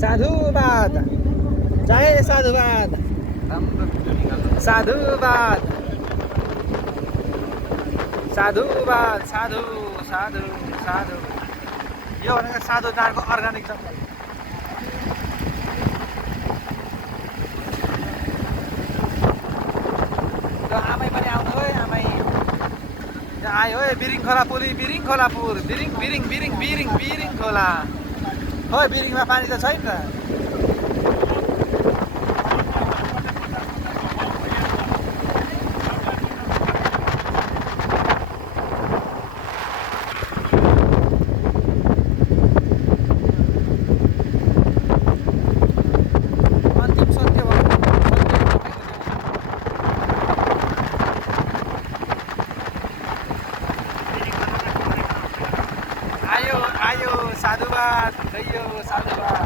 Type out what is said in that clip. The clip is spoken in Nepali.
साधुवाद चाहे साधुवाद साधुवाद साधुवाद साधु साधु साधु यो भनेको साधु चाडको अर्ग्यानिक जङ्गल आमै पनि आउनु है आमै आयो है बिरिङ खोला पुली बिरिङ खोलापुर बिरिङ बिरिङ बिरिङ बिरिङ बिरिङ खोला हो बिरिङमा पानी त छैन त अन्तिम सत्य आयो आयो साधुवाद गयो साधुवाद